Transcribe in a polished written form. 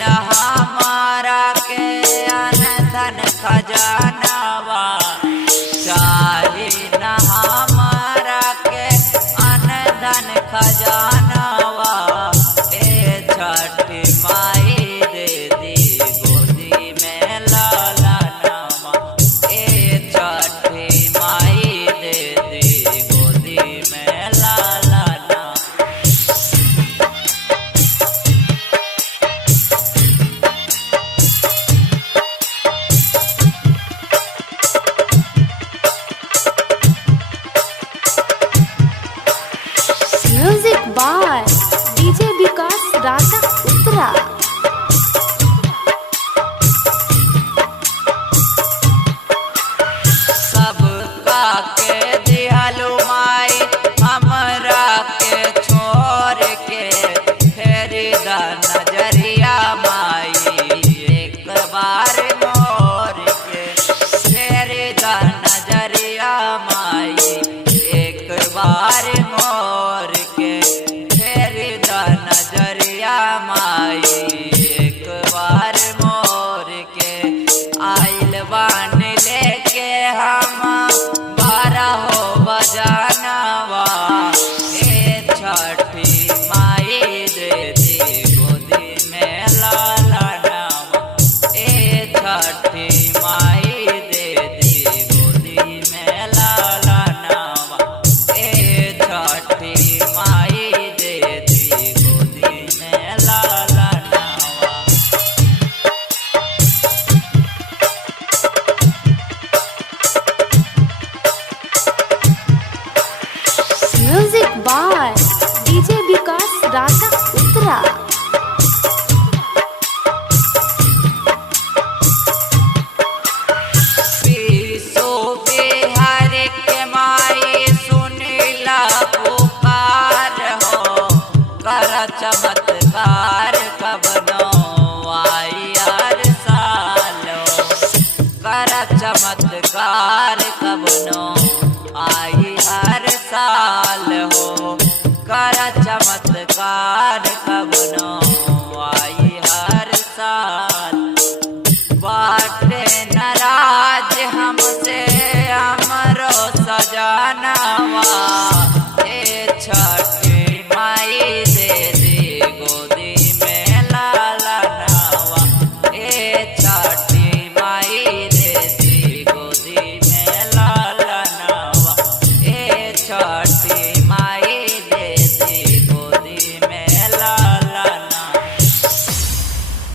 न हमारा के अनधन खजानावा, चाही न हमारा के अनधन खजानावा। ए छठी माई दे दी गोदी में लाला नामा, ए छठी माई दे दी गोदी में लाला नामा। म्यूजिक बाय डीजे विकास राजा उत्तरा। सबका के दिहलु माई हमरा के छोड़ के, फेरी द नजरिया माई एक बार मोर के, फेरी द नजरिया माई एक बार मोर के, फेरी द नजरिया माई एक बार मोर के। आइल बान लेके हम 12 बजानवा, ए छठी माई दे दी गोदी में लाला नामा, ए छठी माई दे दी गोदी में लाला नामा, ए छठी माई दे दी गोदी में लाला नामा। म्यूजिक बाय डीजे विकास राजा उत्तरा। पीसो बिहार के माई सुनीला पुकार हो, कर चमत्कार कबनो आई हर सालो, कर चमत्कार कबनो आई हर साल हो, कर चमत्कार कबनो आई हर साल। बाटे नाराज हमसे हमरो सजा